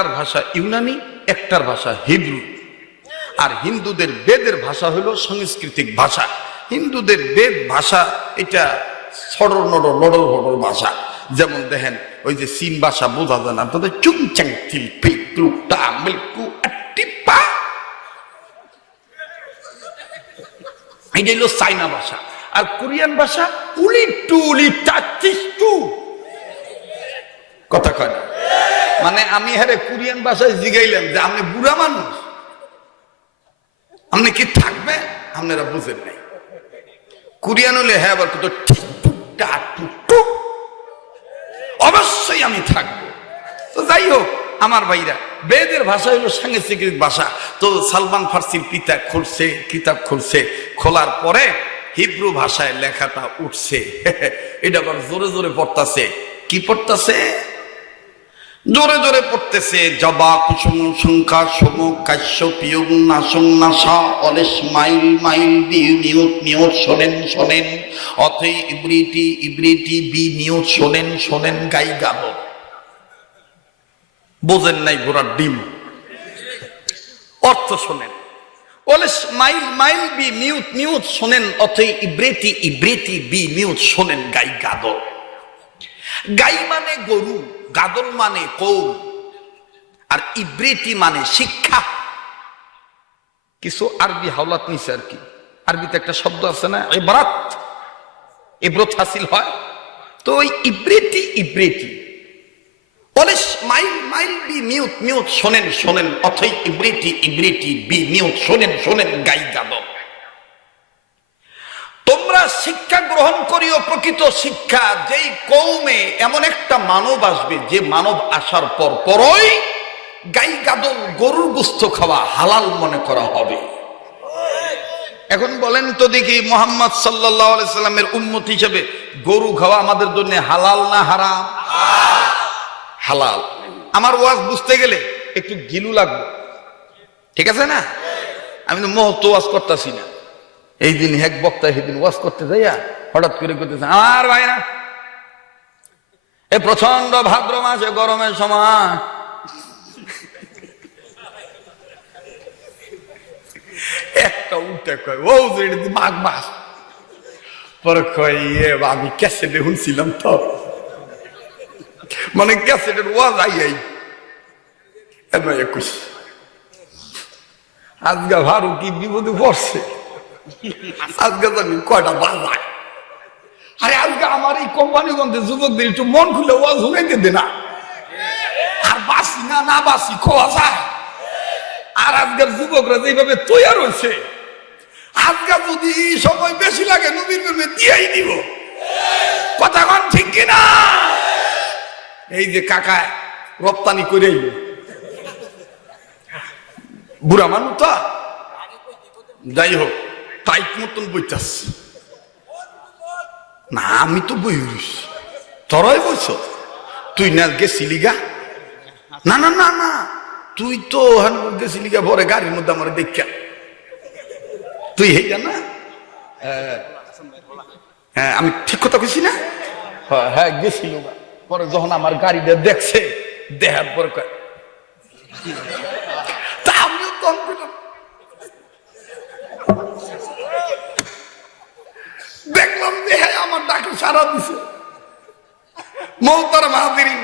একটার ভাষা ইউনানি, একটার ভাষা হিব্রু আর হিন্দুদের বেদের ভাষা হলো সাংস্কৃতিক ভাষা। হিন্দুদের বেদ ভাষা, এটা সড়র নড়র লড়র হড়র ভাষা। যেমন দেখেন, ওই যে চীন ভাষা বোঝা যায় না, তাদের চুং চাং এটা হলো চাইনা ভাষা। আর কোরিয়ান ভাষা উলি টু উলি টু। কথা কয় না? মানে আমি হারে কোরিয়ান ভাষায় জিগাইলাম যে আপনি বুড়া মানুষ। আপনি কি থাকবে? আপনারা বুঝেন নাই। কোরিয়ান হলে হ্যাঁ আবার কত। অবশ্যই আমি থাকব। তো যাই হোক, আমার ভাইরা, বেদের ভাষা হলো সাংস্কৃতিক ভাষা। তো সালমান ফার্সির পিতা খুলছে, কিতাব খুলছে, খোলার পরে হিব্রু ভাষায় লেখাটা উঠছে। এটা আবার জোরে জোরে পড়তাছে। কি পড়তাছে? জোরে জোরে পড়তেছে, জবা কুসুম সংখ্যা সম কাশ্য পিয়ং নাসং নাসা অলেস মাইল মাইল বি নিয়ত শোনেন শোনেন, অথই ইব্রিটি ইব্রিটি বি নিয়ত শোনেন শোনেন গাই গাব। বোঝেন নাই ঘোড়ার ডিম। অর্থ শোনেন। অলেশ মাইল মাইল বি মিউট মিউট শোনেন, অথই ইব্রেতি ইব্রেতি বি মিউট শোনেন গাই গাদর গাই মানে গরু, গাদল মানে কৌম আর ইব্রিতি মানে শিক্ষা। কিছু আরবি হাওলাত নিছে আর কি। আরবিতে একটা শব্দ আছে না এবরাত এব্রত হাসিল হয়। তো ওই ইব্রিতি ইব্রিতি শোনেন শোনেন, অথই ইব্রিতি ইব্রিতি বি মিউট শোনেন শোনেন, গাই, গাদল তোমরা শিক্ষা গ্রহণ করিও প্রকৃত শিক্ষা। যেই কৌমে এমন একটা মানব আসবে, যে মানব আসার পর পরই গাই গাদল গরুর গুস্ত খাওয়া হালাল মনে করা হবে। এখন বলেন তো দেখি মোহাম্মদ সাল্লামের উন্মত হিসেবে গরু খাওয়া আমাদের জন্য হালাল না হারাম? হালাল। আমার ওয়াজ বুঝতে গেলে একটু গিলু লাগবে। ঠিক আছে না? আমি তো মহত্ব ওয়াজ করতেছি না। এই দিন এক বক্তা সেদিন ওয়াজ করতে যাইয়া হঠাৎ করে করতেছে আমার ভাই না এ প্রচণ্ড ভাদ্র মাসে গরমের সময়। একটা উল্টা কয়, ও মাঘ মাস। পরে কয় ইয়ে আমি ক্যাসেটে শুনছিলাম তো। মানে ক্যাসেটের ওয়াজ আই আই একুশ। আজকে ভারু কি বিপদে পড়ছে? আজকে জানি কয়টা বাজায় আরে আজকে আমার এই কোম্পানিগঞ্জে যুবকদের একটু মন খুলে ওয়াজ শুনাইতে দে না। আর বাসি না না বাসি, খোয়া যায়। আর আজকের যুবকরা যেভাবে তৈয়ার হয়েছে, আজকে যদি সময় বেশি লাগে, নবীর প্রেমে দিয়েই দিব। কথা কন ঠিক কিনা? এই যে কাকা, রপ্তানি করে আইল। বুড়া মানুষ তো? যাই হোক। টাইট মতন বইতাস না আমি তো বই তোরাই বইছ? তুই না গেছিলি গা? না না না না। তুই তো গেছিলি গা পরে গাড়ির মধ্যে আমার দেখা তুই হেইটা না? হ্যাঁ। হ্যাঁ আমি ঠিক কথা কইছি না? হ্যাঁ, হ্যাঁ গেছিল। পরে যখন আমার গাড়িটা দেখছে দেখার পরে কয়, তা আমিও তখন পেলাম দেখলাম যে হ্যাঁ আমার সারা দিছে। মৌতার মাহাদিরিন।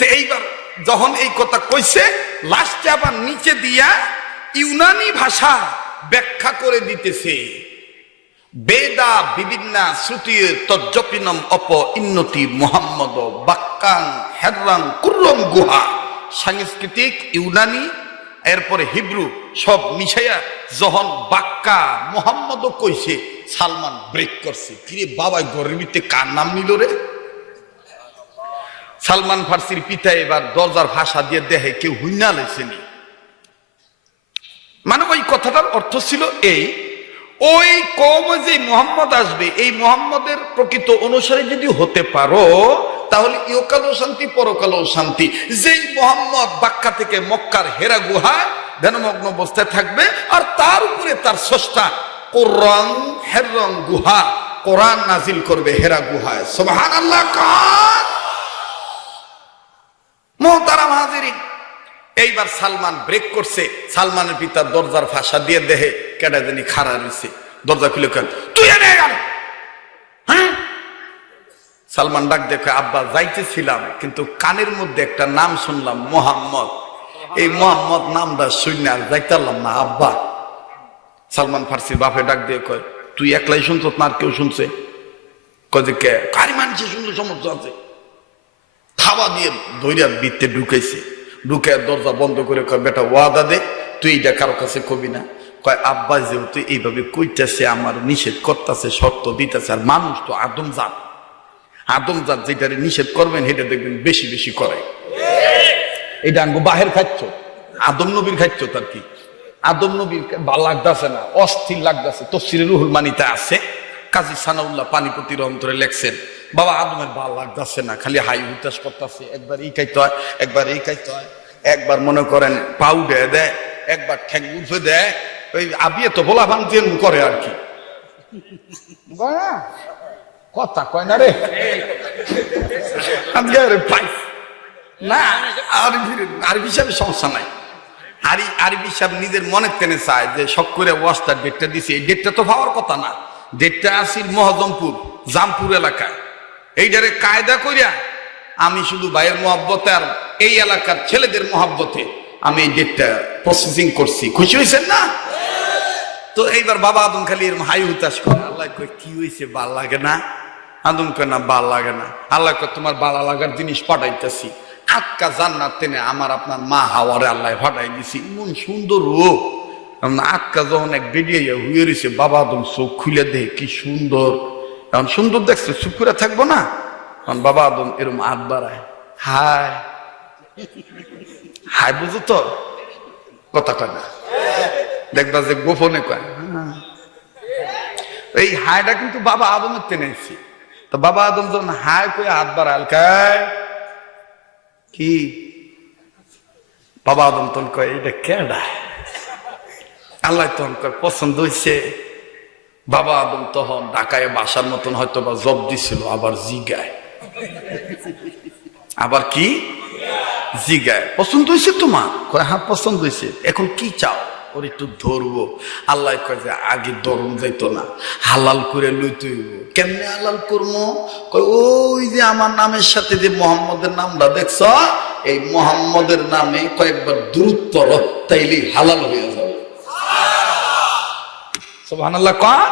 তো এইবার যখন এই কথা কইছে লাস্টে আবার নিচে দিয়া ইউনানি ভাষা ব্যাখ্যা করে দিতেছে। বেদা বিভিন্ন সাংস্কৃতিক, ইউনানি, এরপরে হিব্রু সব মিশাইয়া যখন বাক্কা মোহাম্মদ কইছে সালমান ব্রেক করছে। কিরে বাবা গরিবিতে কার নাম নিল রে? সালমান ফার্সির পিতা এবার দরজার ভাষা দিয়ে দেহে কেউ হুইনা লেছেনি মানে ওই কথাটার অর্থ ছিল এই, ওই কম যে মোহাম্মদ আসবে, এই মোহাম্মদের প্রকৃত অনুসারে যদি হতে পারো, তাহলে ইহকালও শান্তি, পরকালও শান্তি। যেই মোহাম্মদ বাক্কা থেকে মক্কার হেরা গুহায় ধ্যানমগ্ন অবস্থায় থাকবে, আর তার উপরে তার স্রষ্টা কোরআন হেররং গুহা। কোরআন নাজিল করবে, হেরা গুহায়। সোহান আল্লাহ মোহতারাম এইবার সালমান ব্রেক করছে। সালমানের পিতা দরজার ফাঁসা দিয়ে দেহে কেডা জানি খাড়া রয়েছে। দরজা খুলে তুই এনে গেল? হ্যাঁ? সালমান ডাক দেখে আব্বা, যাইতেছিলাম, কিন্তু কানের মধ্যে একটা নাম শুনলাম, মোহাম্মদ। এই মোহাম্মদ নামটা শুনে আর যাইতারলাম না, আব্বা। সালমান ফার্সির বাপে ডাক দিয়ে কয় তুই একলাই শুনছ না আর কেউ শুনছে? কয় যে কে? কারি মানুষে শুনতে সমস্যা আছে। থাবা দিয়ে দৈরাত বৃত্তে ঢুকেছে ঢুকে দরজা বন্ধ করে কয় বেটা ওয়াদা দে তুই এটা কারও কাছে কবি না। কয় আব্বা যেহেতু এইভাবে কইতেছে আমার নিষেধ করতেছে শর্ত দিতেছে আর মানুষ তো আদম জাত। আদম জাত যেটারে নিষেধ করবেন সেটা দেখবেন বেশি বেশি করে। এটা আঙ্গু বাহের খাচ্ছ আদম নবীর খাচ্ছ তার কি? আদম নবীর লাগতেছে না, অস্থির লাগতেছে। তফসিরে রুহুল মানিতে আছে। কাজী সানাউল্লাহ পানিপতির অন্তরে লেখছেন, বাবা, আদমের ভালো লাগতেছে না, খালি হাই হুতাস করতেছে, একবার এই খাইতে হয়, একবার এই খাইতে হয়, একবার মনে করেন পাউডে দেয় একবার ঠ্যাং উঠে দেয় ওই আবিয়ে তো ভাঙ করে আর কি। কথা কয় না রে। আরে না আরবি আরবি হিসাবে সমস্যা নাই। আরি আরবি সাহেব নিজের মনে টেনে চায় যে শখ করে ওয়াস্তার ডেটটা দিছে। এই ডেটটা তো পাওয়ার কথা না। ডেটটা আসিল মহজমপুর, জামপুর এলাকায়। এইটারে কায়দা করিয়া আমি শুধু ভাইয়ের মহব্বতে আর এই এলাকার ছেলেদের মহব্বতে আমি এই ডেটটা প্রসেসিং করছি। খুশি হয়েছেন না? তো এইবার বাবা আদম খালি এরকম হাই হুতাশ করে, আল্লাহ কই কি হয়েছে ভালো লাগে না? আদম কয়, না ভালো লাগে না। আল্লাহ কয়, তোমার বালা লাগার জিনিস পাঠাইতেছি। আটকা জান্নাত টেনে আমার আপনার মা হাওয়ারে আল্লাহ ফাটাই দিছি। এমন সুন্দর ও আটকা যখন এক বেরিয়ে হুয়ে রয়েছে বাবা আদম চোখ খুলে দে, কি সুন্দর। এখন সুন্দর দেখছে, চুপ করে থাকব না? তখন বাবা আদম এরম হাত বাড়ায়। হায়। হায়, বুঝো তো, কথাটা না। দেখবা যে গোপনে কয় হ্যাঁ। এই হায়টা কিন্তু বাবা আদমের টেনেছি। তো বাবা আদম যখন হায় কয়ে হাত বাড়াল কায় কি? বাবা আদম তখন কয় এটা কেডা? আল্লাহ তখন কয়, পছন্দ হয়েছে বাবা আদম তখন ঢাকায় বাসার মতন হয়তো বা জব দিছিল, আবার জিগায়। আবার কি? জিগায়। পছন্দ হয়েছে তোমার? কয় হ্যাঁ পছন্দ হয়েছে এখন কি চাও? ওর একটু ধরবো। আল্লাহ কয় যে, আগে ধরুন যাইতো না, হালাল করে লইতে কেমনে হালাল করব ওই যে আমার নামের সাথে যে মোহাম্মদের নামটা দেখছ, এই মোহাম্মদের নামে কয়েকবার দূরত্ব তাইলেই হালাল হয়ে যাবে। সোহান আল্লাহ কয়?